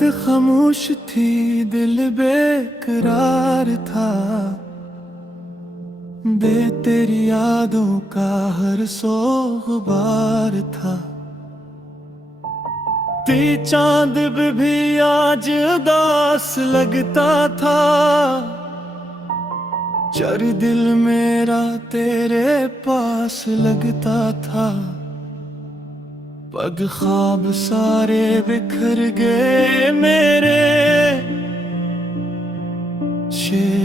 रात खामोश थी, दिल बेकरार था। तेरी यादों का हर सो गुबार था। चांद भी आज उदास लगता था। चर दिल मेरा तेरे पास लगता था। पग ख्वाब सारे बिखर गए मेरे,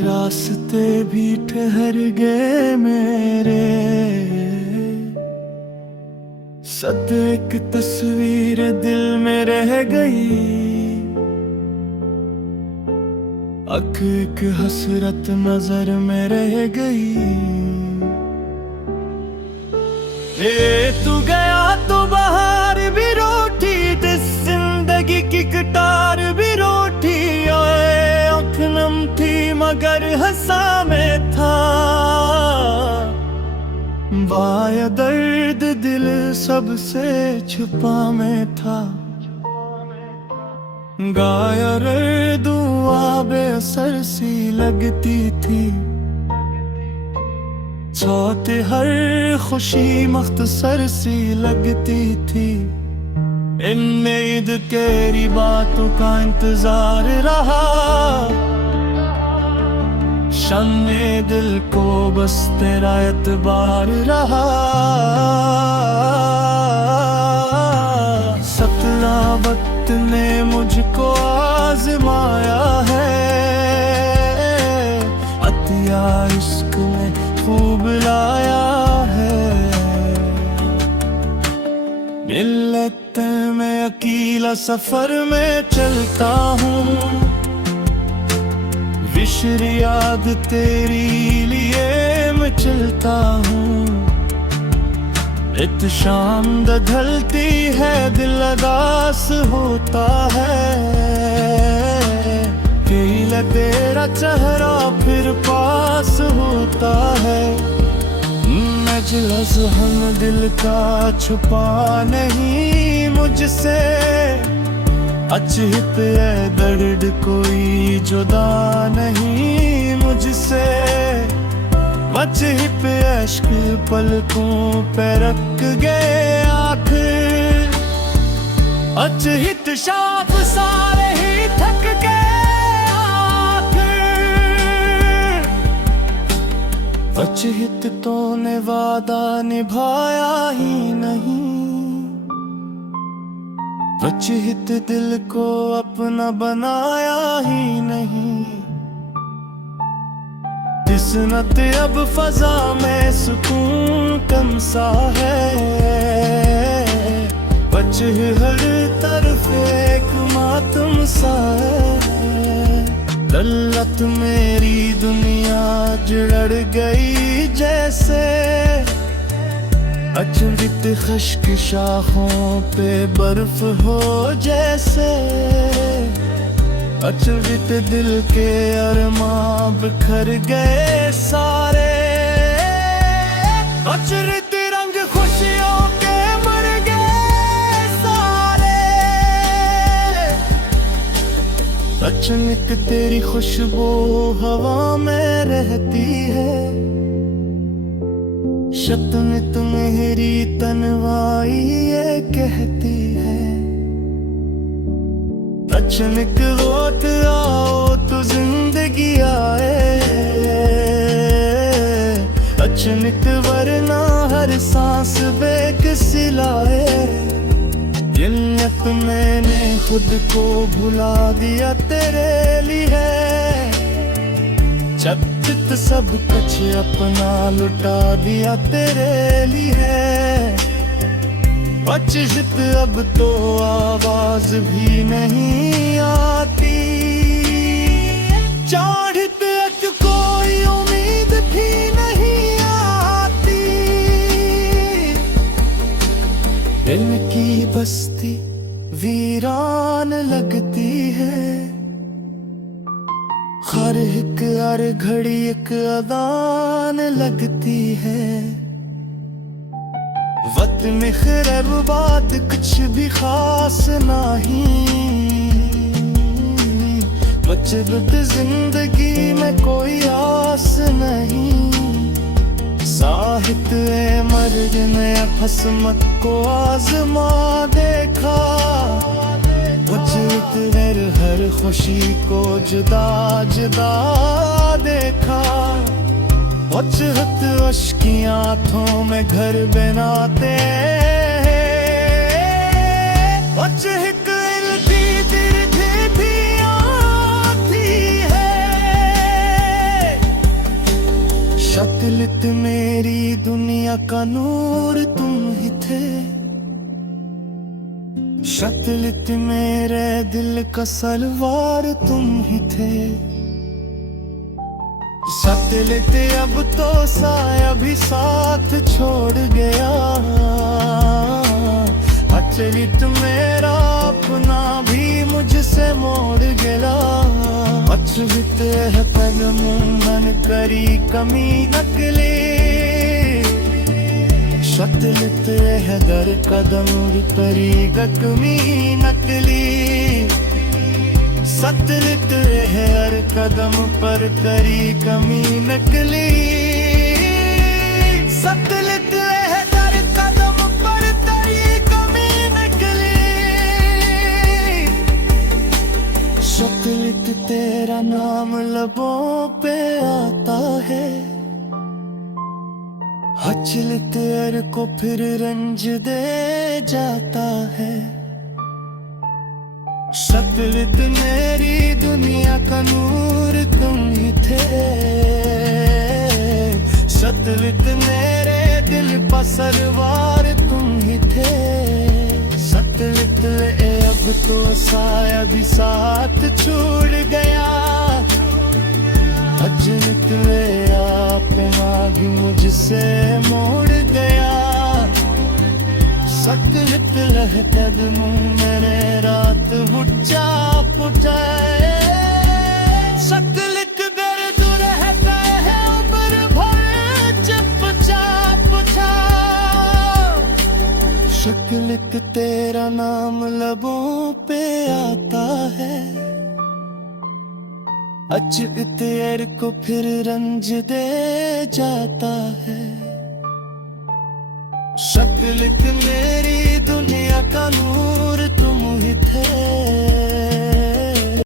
रास्ते भी ठहर गए मेरे। सद एक तस्वीर दिल में रह गई, अख एक हसरत नजर में रह गई। तू गया तो बाहर भी रोटी, जिंदगी की कटार भी रोटी। आँख नम थी मगर हंसा में था। वाया दर्द दिल सबसे छुपा में था। गाया रे दुआ बेअसर सी लगती थी। छूते हर खुशी मख्तसर सी लगती थी। इन ईद केरी बातों का इंतजार रहा। शम्मे दिल को बस तेरा एतबार रहा। 17 वक्त ने मुझको आजमाया है। अतिया इश्क में खूब लाया है। मिल्लत में अकेला सफर में चलता हूँ। विश्र याद तेरी लिए मैं चलता हूँ। इत शाम ढलती है दिल अदास होता है। पीला तेरा चेहरा फिर पास होता है। मजलिस हम दिल का छुपा नहीं मुझसे। अचहित है दर्द कोई जुदा नहीं मुझसे। अचहित अश्क पलकों पे रख गए आखिर। अचहित शाप सारे ही थक गए आखिर। अचहित तो ने वादा निभाया ही नहीं। अचहित दिल को अपना बनाया ही नहीं। जिसनत अब फजा में सुकून कम सा है। बचे हर तरफ एक मातम सा है। दल्लत मेरी दुनिया जड़ गई जैसे। अचंभित खश्क शाखों पे बर्फ हो जैसे। अचंभित दिल के अरमां बिखर गए सारे। अचरित रंग खुशियों के मर गए सारे। अचानक तेरी खुशबू हवा में रहती है। शतमित मेरी तन्वाई ये कहती है। अचानक वक्त आओ तो जिंदगी आए। अचानक वरना हर सांस बेकसी लाए। जिन्नत मैंने खुद को भुला दिया तेरे लिए। चित सब कुछ अपना लुटा दिया तेरे लिए। अचहित अब तो आवाज भी नहीं आती। चढ़ित एक कोई उम्मीद भी नहीं आती। दिल की बस्ती वीरान लगती है। हर एक हर घड़ी एक अदान लगती है। वक्त में खैर बात कुछ भी खास नहीं। अचरत जिंदगी में कोई आस नहीं, साहित्य मर्द ने किस्मत को आजमा देखा। अचरत हर खुशी को जुदा जुदा देखा। अचरत अश्क की आंखों में घर बनाते। अचरत शक्लित मेरी दुनिया का नूर तुम ही थे, शक्लित मेरे दिल का सलवार तुम ही थे। शक्लित अब तो साया भी साथ छोड़ गया। अचलित मेरा अपना भी मुझसे मोड़ गया। अचलित है कदम मन करी कमी नकली, शक्लित है दर कदम करी कमी नकली। शक्लित है हर कदम पर करी कमी नकली। शक्लित है दर कदम पर करी कमी नकली। शक्लित तेरा नाम लबों पे आता है, अचलित अर को फिर रंज दे जाता है। शक्लित मेरी दुनिया का नूर तुम ही थे, शक्लित मेरे दिल पर सलवार तुम ही थे। शक्लित अब तो साया भी साथ छूट गया। अचलित अपना भी मुझसे मोड़ गया। शक्लित कदमों मैंने रात उठा पुटाए। शक्लित दर्द रहता है उम्र भर चुपचाप पुछा। शक्लित तेरा नाम लबों पे आता है, अचलित एर को फिर रंज दे जाता है। शक्लित मेरी दुनिया का नूर तुम ही थे,